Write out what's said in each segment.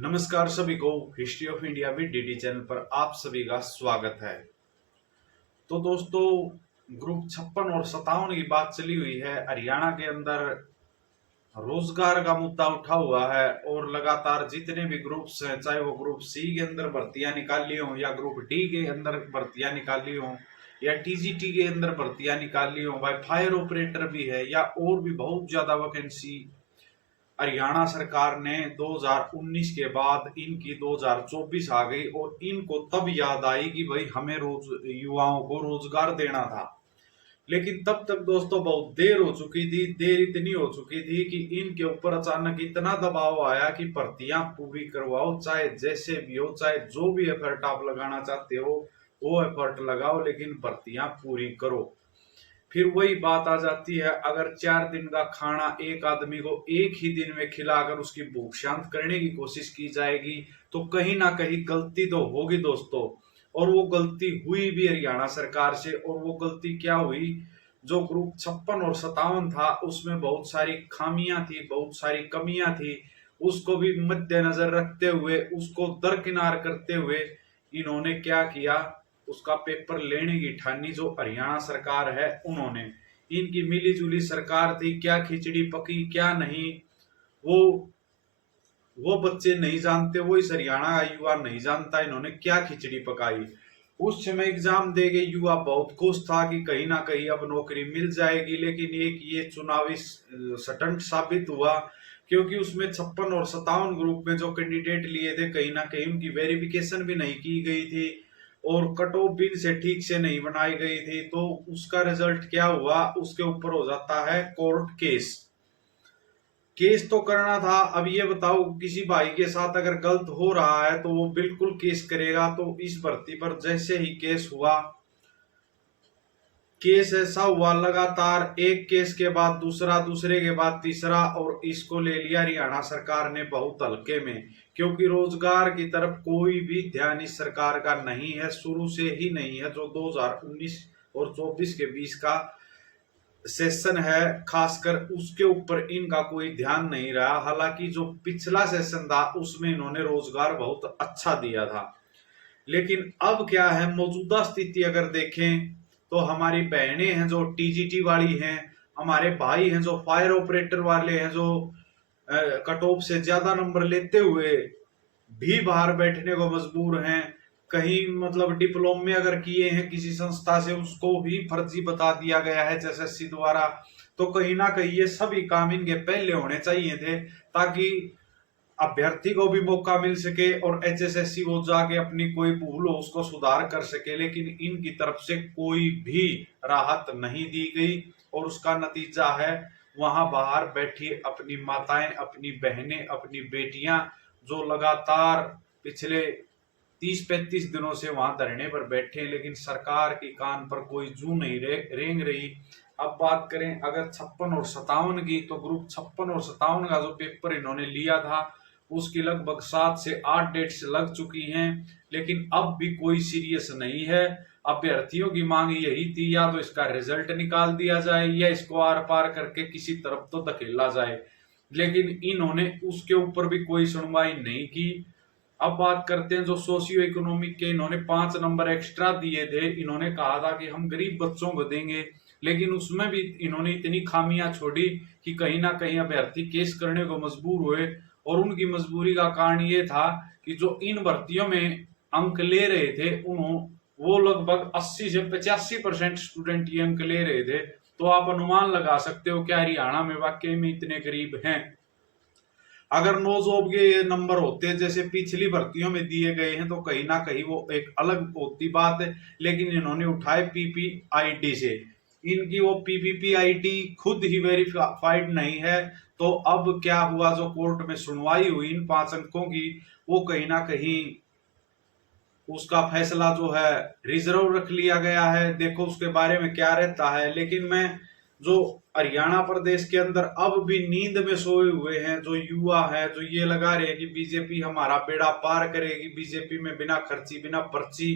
नमस्कार सभी को history of India with DD channel पर आप सभी का स्वागत है। तो दोस्तों, ग्रुप 56 और 57 की बात चली हुई है। हरियाणा के अंदर रोजगार का मुद्दा उठा हुआ है और लगातार जितने भी ग्रुप्स हैं, चाहे वो ग्रुप सी के अंदर भर्तियां निकाली हो या ग्रुप डी के अंदर भर्तियां निकाली हो या टीजीटी के अंदर भर्तियां निकाली हो, भाई फायर ऑपरेटर भी है या और भी बहुत ज्यादा वैकेंसी हरियाणा सरकार ने 2019 के बाद इनकी 2024 आ गई और इनको तब याद आई कि भाई हमें युवाओं को रोजगार देना था। लेकिन तब तक दोस्तों बहुत देर हो चुकी थी। देर इतनी हो चुकी थी कि इनके ऊपर अचानक इतना दबाव आया कि भर्तियां पूरी करवाओ, चाहे जैसे भी हो, चाहे जो भी एफर्ट आप लगाना चाहते हो वो एफर्ट लगाओ, लेकिन भर्तियां पूरी करो। फिर वही बात आ जाती है, अगर 4 दिन का खाना एक आदमी को एक ही दिन में खिलाकर उसकी भूख शांत करने की कोशिश की जाएगी तो कहीं ना कहीं गलती तो होगी दोस्तों। और वो गलती हुई भी हरियाणा सरकार से। और वो गलती क्या हुई, जो ग्रुप 56 और 57 था उसमें बहुत सारी खामियां थी, बहुत सारी कमियां थी। उसको भी मद्देनजर रखते हुए, उसको दरकिनार करते हुए इन्होंने क्या किया, उसका पेपर लेने की ठानी जो हरियाणा सरकार है उन्होंने। इनकी मिली जुली सरकार थी, क्या खिचड़ी पकी क्या नहीं वो बच्चे नहीं जानते, वो इस हरियाणा का युवा नहीं जानता इन्होंने क्या खिचड़ी पकाई। उस समय एग्जाम दे गए युवा बहुत खुश था कि कहीं ना कहीं अब नौकरी मिल जाएगी, लेकिन एक ये चुनावी स्टंट साबित हुआ, क्योंकि उसमें 56 और 57 ग्रुप में जो कैंडिडेट लिए थे कहीं ना कहीं उनकी वेरिफिकेशन भी नहीं की गई थी और कट ऑफ भी से ठीक से नहीं बनाई गई थी। तो उसका रिजल्ट क्या हुआ, उसके ऊपर हो जाता है कोर्ट केस। केस तो करना था। अब ये बताओ, किसी भाई के साथ अगर गलत हो रहा है तो वो बिल्कुल केस करेगा। तो इस भर्ती पर जैसे ही केस हुआ, केस ऐसा हुआ लगातार, एक केस के बाद दूसरा, दूसरे के बाद तीसरा, और इसको ले लिया हरियाणा सरकार ने बहुत हल्के में, क्योंकि रोजगार की तरफ कोई भी ध्यान इस सरकार का नहीं है, शुरू से ही नहीं है। जो 2019 और 24 के बीच का सेशन है खासकर, उसके ऊपर इनका कोई ध्यान नहीं रहा। हालांकि जो पिछला सेशन था उसमें इन्होंने रोजगार बहुत अच्छा दिया था। लेकिन अब क्या है, मौजूदा स्थिति अगर देखें तो हमारी बहनें हैं जो टीजीटी वाली हैं, हमारे भाई हैं जो फायर ऑपरेटर वाले हैं, जो कट ऑफ से ज्यादा नंबर लेते हुए भी बाहर बैठने को मजबूर हैं। कहीं मतलब डिप्लोमे अगर किए हैं किसी संस्था से उसको भी फर्जी बता दिया गया है एसएससी द्वारा। तो कहीं ना कहीं ये सभी काम इनके पहले होने चाहिए थे, ताकि अभ्यर्थी को भी मौका मिल सके और एचएसएससी वो जाके अपनी कोई भूल हो उसको सुधार कर सके। लेकिन इनकी तरफ से कोई भी राहत नहीं दी गई और उसका नतीजा है, वहां बाहर बैठी अपनी माताएं, अपनी बहनें, अपनी बेटियां जो लगातार पिछले 30-35 दिनों से वहां धरने पर बैठे, लेकिन सरकार की कान पर कोई जू नहीं रेंग रही। अब बात करें अगर 56 और 57 की, तो ग्रुप 56 और 57 का जो पेपर इन्होंने लिया था उसकी लगभग 7 से 8 डेट्स लग चुकी हैं, लेकिन अब भी कोई सीरियस नहीं है। अभ्यर्थियों की मांग यही थी, या तो इसका रिजल्ट निकाल दिया जाए या इसको आर पार करके किसी तरफ तो धकेला जाए, लेकिन इन्होंने उसके ऊपर भी कोई सुनवाई नहीं की। अब बात करते हैं जो सोशियो इकोनॉमिक के, इन्होंने 5 नंबर एक्स्ट्रा दिए थे। इन्होंने कहा था कि हम गरीब बच्चों को देंगे, लेकिन उसमें भी इन्होंने इतनी खामियां छोड़ी कि कहीं ना कहीं अभ्यर्थी केस करने को मजबूर हुए। और उनकी मजबूरी का कारण ये था कि जो इन भर्तियों में अंक ले रहे थे वो लगभग 80 से 85% स्टूडेंट ये अंक ले रहे थे। तो आप अनुमान लगा सकते हो क्या हरियाणा में वाकई में इतने गरीब हैं। अगर नो जॉब के ये नंबर होते जैसे पिछली भर्तियों में दिए गए हैं तो कहीं ना कहीं वो एक अलग होती बात है, लेकिन इन्होंने उठाए पीपीआईटी से। इनकी वो पीपीआईटी खुद ही वेरीफाइड नहीं है। तो अब क्या हुआ, जो कोर्ट में सुनवाई हुई इन 5 अंकों की, वो कहीं ना कहीं उसका फैसला जो है रिजर्व रख लिया गया है। देखो उसके बारे में क्या रहता है। लेकिन मैं जो हरियाणा प्रदेश के अंदर अब भी नींद में सोए हुए हैं जो युवा है, जो ये लगा रहे हैं कि बीजेपी हमारा बेड़ा पार करेगी, बीजेपी में बिना खर्ची बिना पर्ची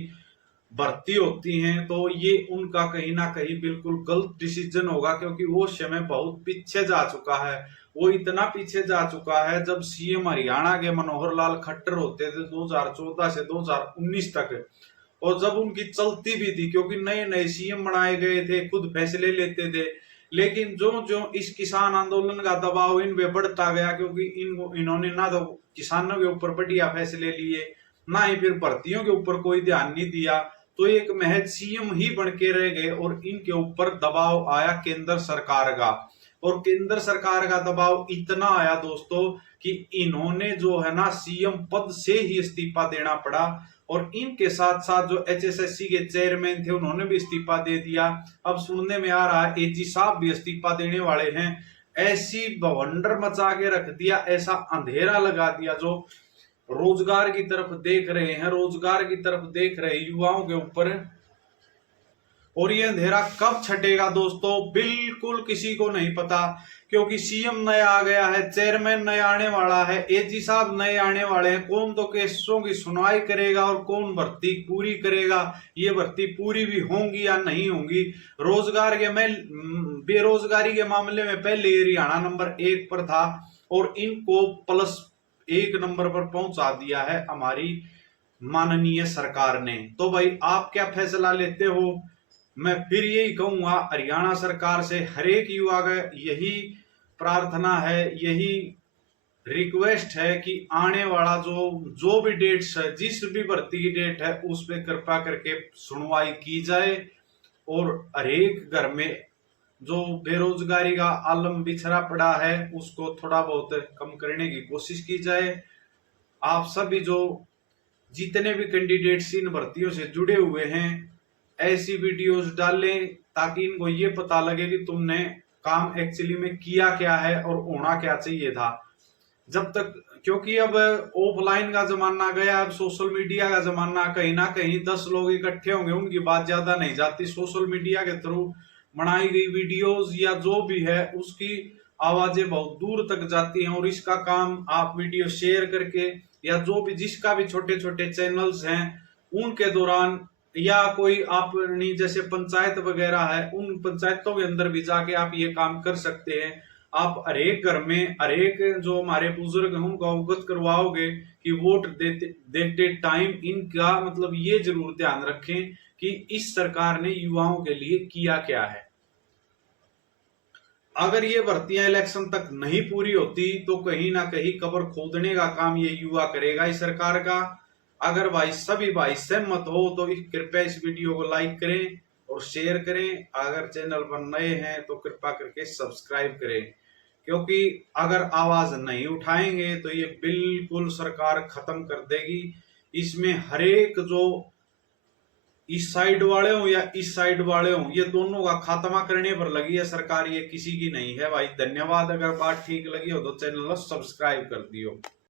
भर्ती होती हैं, तो ये उनका कहीं ना कहीं बिल्कुल गलत डिसीजन होगा, क्योंकि वो समय बहुत पीछे जा चुका है। वो इतना पीछे जा चुका है। जब सीएम हरियाणा के मनोहर लाल खट्टर होते थे 2014 से 2019 तक, और जब उनकी चलती भी थी, क्योंकि नए नए सीएम बनाए गए थे, खुद फैसले लेते थे, लेकिन जो जो इस किसान आंदोलन का दबाव इन पे बढ़ता गया, क्योंकि इन्होंने ना तो किसानों के ऊपर बढ़िया फैसले लिए, ना ही फिर भर्तियों के ऊपर कोई ध्यान नहीं दिया, तो एक महज सीएम ही बन के रह गए। और इनके ऊपर दबाव आया केंद्र सरकार का, और केंद्र सरकार का दबाव इतना आया दोस्तों कि इन्होंने जो है ना सीएम पद से ही इस्तीफा देना पड़ा। और इनके साथ साथ जो एचएसएससी के चेयरमैन थे उन्होंने भी इस्तीफा दे दिया। अब सुनने में आ रहा है एजी साहब भी इस्तीफा देने वाले हैं। ऐसी बवंडर मचा के रख दिया, ऐसा अंधेरा लगा दिया जो रोजगार की तरफ देख रहे हैं, रोजगार की तरफ देख रहे युवाओं के ऊपर। और ये अंधेरा कब छटेगा दोस्तों, बिल्कुल किसी को नहीं पता, क्योंकि सीएम नया आ गया है, चेयरमैन नया आने वाला है, एजी साहब नए आने वाले हैं। कौन तो केसों की सुनवाई करेगा और कौन भर्ती पूरी करेगा, ये भर्ती पूरी भी होंगी या नहीं होंगी। रोजगार के बेरोजगारी के मामले में पहले हरियाणा नंबर 1 पर था, और इनको +1 नंबर पर पहुंचा दिया है हमारी माननीय सरकार ने। तो भाई आप क्या फैसला लेते हो? मैं फिर यही कहूंगा, हरियाणा सरकार से हर एक युवा का यही प्रार्थना है, यही रिक्वेस्ट है कि आने वाला जो भी डेट्स है, जिस भी भर्ती की डेट है, उस पे कृपा करके सुनवाई की जाए, और हर एक घर में जो बेरोजगारी का आलम बिछड़ा पड़ा है उसको थोड़ा बहुत कम करने की कोशिश की जाए। आप सभी जो जितने भी कैंडिडेट्स इन भर्तियों से जुड़े हुए हैं, ऐसी वीडियोस डालें ताकि इनको ये पता लगे कि तुमने काम एक्चुअली में किया क्या है और होना क्या चाहिए था। जब तक, क्योंकि अब ऑफलाइन का जमाना गया, अब सोशल मीडिया का जमाना, कहीं ना कहीं 10 लोग इकट्ठे होंगे, उनकी बात ज्यादा नहीं जाती, सोशल मीडिया के थ्रू बनाई गई वीडियोस या जो भी है उसकी आवाजें बहुत दूर तक जाती हैं। और इसका काम आप वीडियो शेयर करके, या जो भी जिसका भी छोटे छोटे चैनल्स हैं उनके दौरान, या कोई अपनी जैसे पंचायत वगैरह है, उन पंचायतों के अंदर भी जाके आप ये काम कर सकते हैं। आप हर एक घर में हर एक जो हमारे बुजुर्ग हैं उनको अवगत करवाओगे कि वोट देते टाइम इनका मतलब ये जरूर ध्यान रखें कि इस सरकार ने युवाओं के लिए किया क्या है। अगर ये भर्तियां इलेक्शन तक नहीं पूरी होती तो कहीं ना कहीं कब्र खोदने का काम ये युवा करेगा इस सरकार का। अगर भाई सभी भाई सहमत हो तो कृपया इस वीडियो को लाइक करें और शेयर करें। अगर चैनल पर नए हैं तो कृपया करके सब्सक्राइब करें, क्योंकि अगर आवाज नहीं उठाएंगे तो ये बिल्कुल सरकार खत्म कर देगी। इसमें हरेक जो इस साइड वाले हों या इस साइड वाले हों, ये दोनों का खात्मा करने पर लगी है सरकार, ये किसी की नहीं है भाई। धन्यवाद। अगर बात ठीक लगी हो तो चैनल को सब्सक्राइब कर दियो।